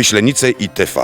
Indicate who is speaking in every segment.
Speaker 1: Myślenice i TV.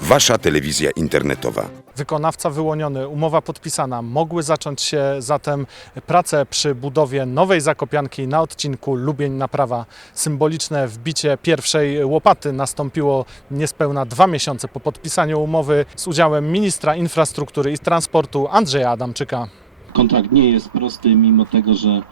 Speaker 1: Wasza telewizja internetowa.
Speaker 2: Wykonawca wyłoniony, umowa podpisana. Mogły zacząć się zatem prace przy budowie nowej zakopianki na odcinku Lubień-Naprawa. Symboliczne wbicie pierwszej łopaty nastąpiło niespełna dwa miesiące po podpisaniu umowy z udziałem ministra infrastruktury i transportu Andrzeja Adamczyka.
Speaker 3: Kontrakt nie jest prosty, mimo tego, że e,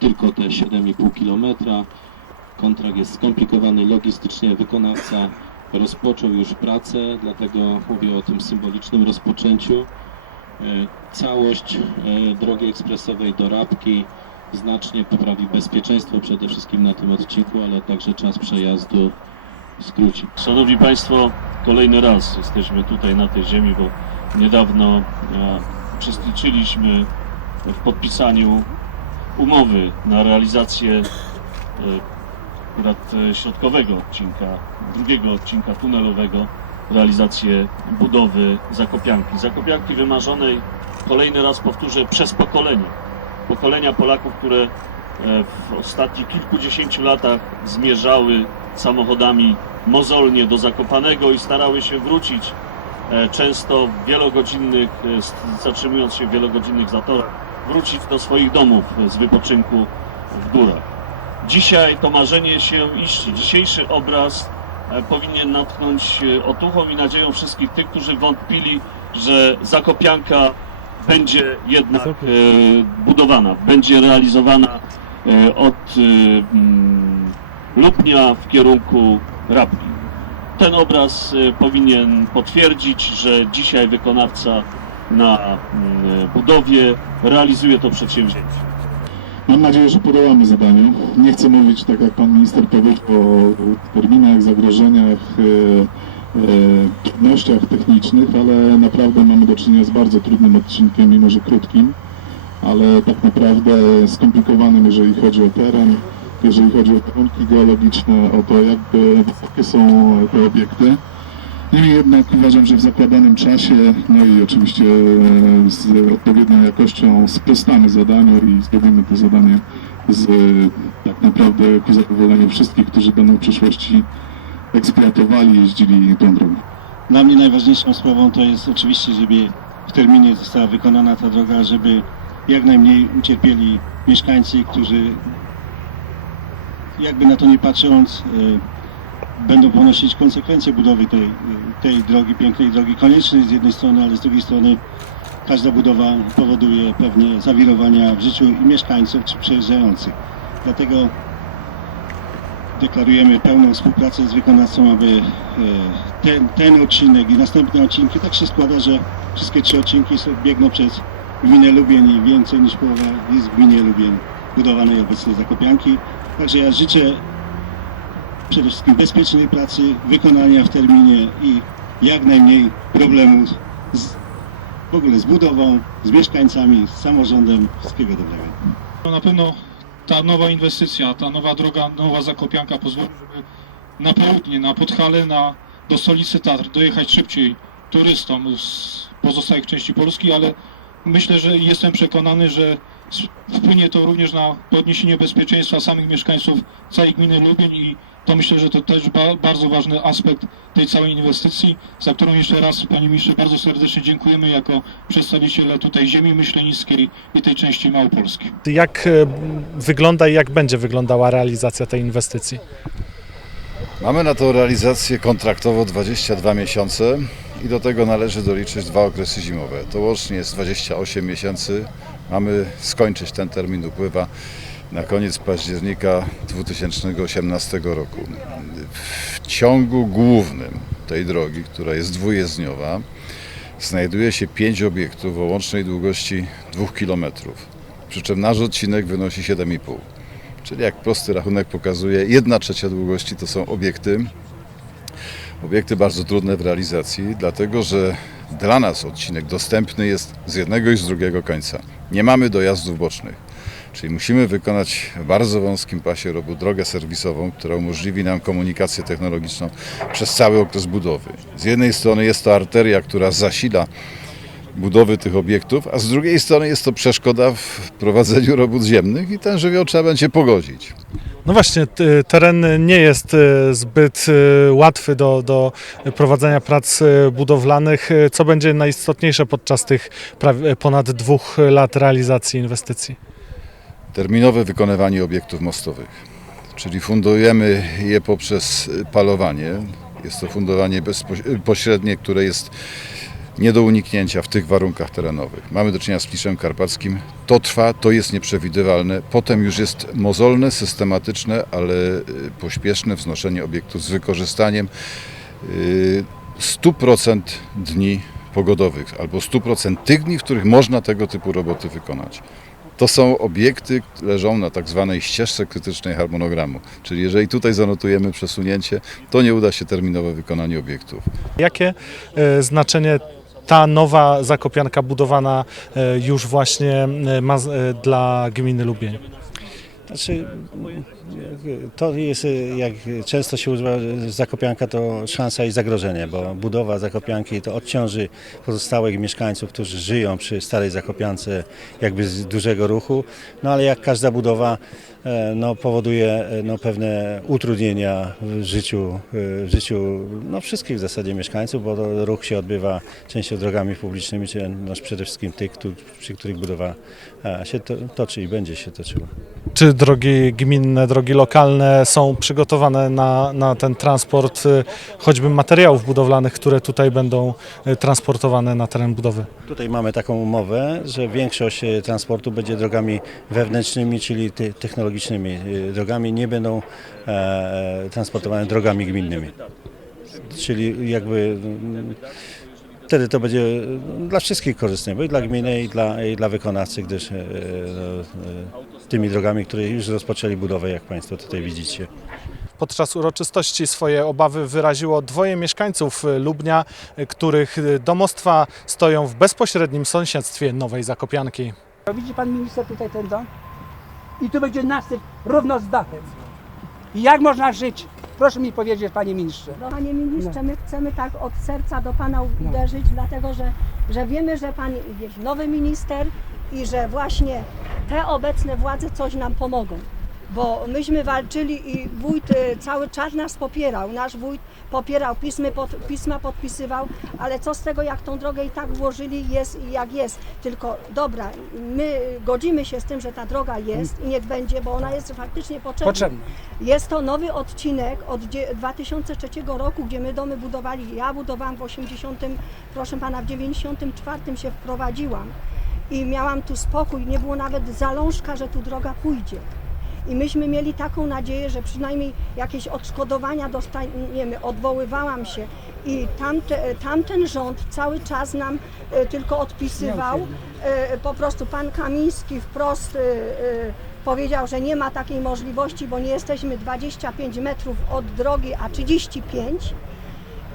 Speaker 3: tylko te 7,5 km. Kontrakt jest skomplikowany logistycznie. Wykonawca rozpoczął już pracę, dlatego mówię o tym symbolicznym rozpoczęciu. E, Całość e, drogi ekspresowej do Rabki znacznie poprawi bezpieczeństwo przede wszystkim na tym odcinku, ale także czas przejazdu skróci.
Speaker 4: Szanowni Państwo, kolejny raz jesteśmy tutaj na tej ziemi, bo niedawno e, uczestniczyliśmy w podpisaniu umowy na realizację akurat e, środkowego odcinka, drugiego odcinka tunelowego, realizację budowy Zakopianki. Zakopianki wymarzonej, kolejny raz powtórzę, przez pokolenie. Pokolenia Polaków, które e, w ostatnich kilkudziesięciu latach zmierzały samochodami mozolnie do Zakopanego i starały się wrócić e, często wielogodzinnych, zatrzymując się w wielogodzinnych zatorach, wrócić do swoich domów z wypoczynku w górach. Dzisiaj to marzenie się iści. Dzisiejszy obraz e, powinien natchnąć e, otuchą i nadzieją wszystkich tych, którzy wątpili, że Zakopianka będzie jednak e, budowana, będzie realizowana od mm, Lubnia w kierunku Rabki. Ten obraz powinien potwierdzić, że dzisiaj wykonawca na mm, budowie realizuje to przedsięwzięcie.
Speaker 5: Mam nadzieję, że podołamy zadaniu. Nie chcę mówić, tak jak pan minister powiedział, o terminach, zagrożeniach, e, e, trudnościach technicznych, ale naprawdę mamy do czynienia z bardzo trudnym odcinkiem, mimo że krótkim, ale tak naprawdę skomplikowanym, jeżeli chodzi o teren, jeżeli chodzi o warunki geologiczne, o to, jak wysokie są te obiekty. Niemniej jednak uważam, że w zakładanym czasie, no i oczywiście e, z odpowiednią jakością sprostamy zadaniu i zrobimy to zadanie z e, tak naprawdę ku zadowoleniu wszystkich, którzy będą w przyszłości eksploatowali, jeździli tą drogą.
Speaker 6: Dla mnie najważniejszą sprawą to jest oczywiście, żeby w terminie została wykonana ta droga, żeby jak najmniej ucierpieli mieszkańcy, którzy jakby na to nie patrząc e, będą ponosić konsekwencje budowy tej, tej drogi, pięknej drogi, koniecznej z jednej strony, ale z drugiej strony każda budowa powoduje pewne zawirowania w życiu i mieszkańców czy przejeżdżających. Dlatego deklarujemy pełną współpracę z wykonawcą, aby e, ten, ten odcinek i następne odcinki, tak się składa, że wszystkie trzy odcinki biegną przez gminę Lubień i więcej niż połowa jest w gminie Lubień budowanej obecnie Zakopianki. Także ja życzę przede wszystkim bezpiecznej pracy, wykonania w terminie i jak najmniej problemów z, w ogóle z budową, z mieszkańcami, z samorządem. Wszystkiego dobrego.
Speaker 7: No na pewno ta nowa inwestycja, ta nowa droga, nowa Zakopianka pozwoli, żeby na południe, na Podhale, na, do stolicy Tatr dojechać szybciej turystom z pozostałych części Polski, ale myślę, że jestem przekonany, że wpłynie to również na podniesienie bezpieczeństwa samych mieszkańców całej gminy Lubień i to myślę, że to też ba, bardzo ważny aspekt tej całej inwestycji, za którą jeszcze raz Panie Ministrze bardzo serdecznie dziękujemy jako przedstawiciele tutaj ziemi myślenickiej i tej części Małopolski.
Speaker 2: Jak e, wygląda i jak będzie wyglądała realizacja tej inwestycji?
Speaker 8: Mamy na to realizację kontraktowo 22 miesiące i do tego należy doliczyć dwa okresy zimowe. To łącznie jest 28 miesięcy. Mamy skończyć ten termin upływa na koniec października 2018 roku. W ciągu głównym tej drogi, która jest dwujezdniowa, znajduje się pięć obiektów o łącznej długości 2 km. Przy czym nasz odcinek wynosi 7,5 Czyli jak prosty rachunek pokazuje, jedna trzecia długości to są obiekty. Obiekty bardzo trudne w realizacji, dlatego że dla nas odcinek dostępny jest z jednego i z drugiego końca. Nie mamy dojazdów bocznych. Czyli musimy wykonać w bardzo wąskim pasie robu drogę serwisową, która umożliwi nam komunikację technologiczną przez cały okres budowy. Z jednej strony jest to arteria, która zasila budowy tych obiektów, a z drugiej strony jest to przeszkoda w prowadzeniu robót ziemnych i ten żywioł trzeba będzie pogodzić.
Speaker 2: No właśnie, teren nie jest e, zbyt e, łatwy do, do prowadzenia prac e, budowlanych. Co będzie najistotniejsze podczas tych ponad dwóch lat realizacji inwestycji?
Speaker 8: Terminowe wykonywanie obiektów mostowych, czyli fundujemy je poprzez palowanie. Jest to fundowanie bezpośrednie, które jest nie do uniknięcia w tych warunkach terenowych. Mamy do czynienia z Pliszem Karpackim. To trwa, to jest nieprzewidywalne. Potem już jest mozolne, systematyczne, ale y, pośpieszne wznoszenie obiektów z wykorzystaniem y, 100% dni pogodowych albo 100% tych dni, w których można tego typu roboty wykonać. To są obiekty, które leżą na tak zwanej ścieżce krytycznej harmonogramu. Czyli jeżeli tutaj zanotujemy przesunięcie, to nie uda się terminowe wykonanie obiektów.
Speaker 2: Jakie e, znaczenie ta nowa zakopianka budowana e, już właśnie e, ma dla gminy Lubień?
Speaker 6: Znaczy, to jest, jak często się używa zakopianka, to szansa i zagrożenie, bo budowa zakopianki to odciąży pozostałych mieszkańców, którzy żyją przy starej zakopiance jakby z dużego ruchu, no ale jak każda budowa no, powoduje e, no, pewne utrudnienia w życiu, e, w życiu no, wszystkich w zasadzie mieszkańców, bo ruch się odbywa częściej drogami publicznymi, czy no, przede wszystkim tych, przy których budowa e, się to, toczy i będzie się toczyła.
Speaker 2: Czy drogi gminne, drogi lokalne są przygotowane na, na ten transport e, choćby materiałów budowlanych, które tutaj będą e, transportowane na teren budowy?
Speaker 6: Tutaj mamy taką umowę, że większość e, transportu będzie drogami wewnętrznymi, czyli technologicznymi e, drogami, nie będą e, transportowane drogami gminnymi. Czyli jakby mm, wtedy to będzie mm, dla wszystkich korzystne, bo i dla gminy, i dla, i dla wykonawcy, gdyż e, e, no, e, tymi drogami, które już rozpoczęli budowę, jak Państwo tutaj widzicie.
Speaker 2: Podczas uroczystości swoje obawy wyraziło dwoje mieszkańców e, Lubnia, e, których e, domostwa stoją w bezpośrednim sąsiedztwie Nowej Zakopianki.
Speaker 9: Widzi pan minister tutaj ten dom? I tu będzie nasyp równo z dachem. I jak można żyć? Proszę mi powiedzieć, panie ministrze.
Speaker 10: Panie ministrze, my chcemy tak od serca do Pana uderzyć, dlatego że, że wiemy, że Pan jest nowy minister i że właśnie te obecne władze coś nam pomogą. Bo myśmy walczyli i wójt y, cały czas nas popierał. Nasz wójt popierał, pismy, pod, pisma podpisywał, ale co z tego, jak tą drogę i tak włożyli, jest i jak jest. Tylko dobra, my godzimy się z tym, że ta droga jest i niech będzie, bo ona jest faktycznie potrzebna.
Speaker 9: Potrzebne.
Speaker 10: Jest to nowy odcinek od dzie- 2003 roku, gdzie my domy budowali. Ja budowałam w 80, proszę pana, w 94 się wprowadziłam i miałam tu spokój, nie było nawet zalążka, że tu droga pójdzie. I myśmy mieli taką nadzieję, że przynajmniej jakieś odszkodowania dostaniemy. Odwoływałam się i tamte, tamten rząd cały czas nam e, tylko odpisywał. E, Po prostu pan Kamiński wprost e, powiedział, że nie ma takiej możliwości, bo nie jesteśmy 25 metrów od drogi, a 35.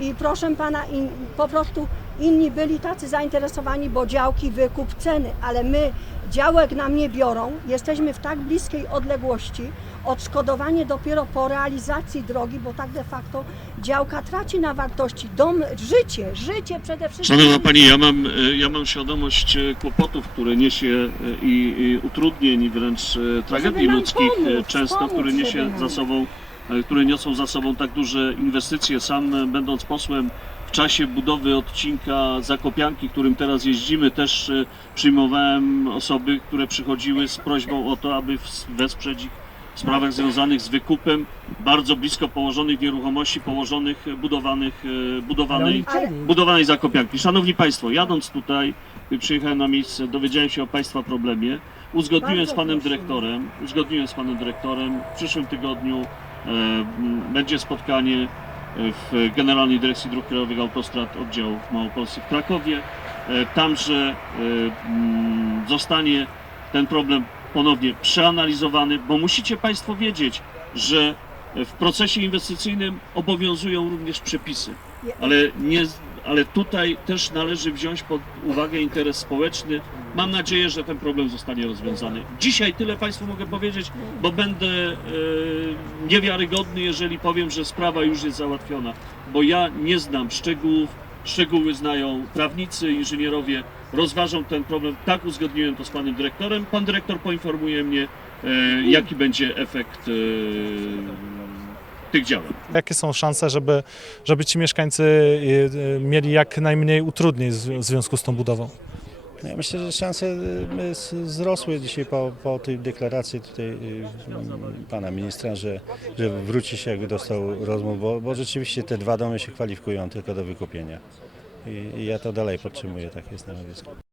Speaker 10: I proszę pana, in, po prostu inni byli tacy zainteresowani, bo działki, wykup, ceny, ale my działek nam nie biorą, jesteśmy w tak bliskiej odległości, odszkodowanie dopiero po realizacji drogi, bo tak de facto działka traci na wartości. Dom, życie, życie przede wszystkim.
Speaker 4: Szanowna Pani, ja mam, e, ja mam świadomość e, kłopotów, które niesie e, i, i utrudnień i wręcz tragedii ludzkich
Speaker 10: pomóc,
Speaker 4: często,
Speaker 10: pomóc
Speaker 4: które niesie za sobą, które niosą za sobą tak duże inwestycje. Sam e, będąc posłem w czasie budowy odcinka Zakopianki, którym teraz jeździmy, też e, przyjmowałem osoby, które przychodziły z prośbą o to, aby wesprzeć ich w sprawach związanych z wykupem bardzo blisko położonych nieruchomości, położonych, e, budowanych, e, budowanej budowanej zakopianki. Szanowni Państwo, jadąc tutaj, y, przyjechałem na miejsce, dowiedziałem się o Państwa problemie, uzgodniłem z Panem. Dyrektorem, uzgodniłem z Panem Dyrektorem, w przyszłym tygodniu e, będzie spotkanie e, w Generalnej Dyrekcji Dróg Krajowych Autostrad Oddział w Małopolsce w Krakowie. E, Tamże e, m, zostanie ten problem ponownie przeanalizowany, bo musicie Państwo wiedzieć, że w procesie inwestycyjnym obowiązują również przepisy ale, nie, ale tutaj też należy wziąć pod uwagę interes społeczny. Mam nadzieję, że ten problem zostanie rozwiązany. Dzisiaj tyle Państwu mogę powiedzieć, bo będę e, niewiarygodny, jeżeli powiem, że sprawa już jest załatwiona, bo ja nie znam szczegółów, szczegóły znają prawnicy, inżynierowie, rozważą ten problem. Tak uzgodniłem to z panem dyrektorem. Pan dyrektor poinformuje mnie, e, jaki będzie efekt e, tych działań.
Speaker 2: Jakie są szanse, żeby, żeby ci mieszkańcy y, y, mieli jak najmniej utrudnień w związku z tą budową?
Speaker 6: No Ja myślę, że szanse y, wzrosły dzisiaj po, po tej deklaracji tutaj mm, pana ministra, że, że wróci się jakby dostał rozmów, bo, bo rzeczywiście te dwa domy się kwalifikują tylko do wykupienia. I, I ja to dalej podtrzymuję, takie jest stanowisko.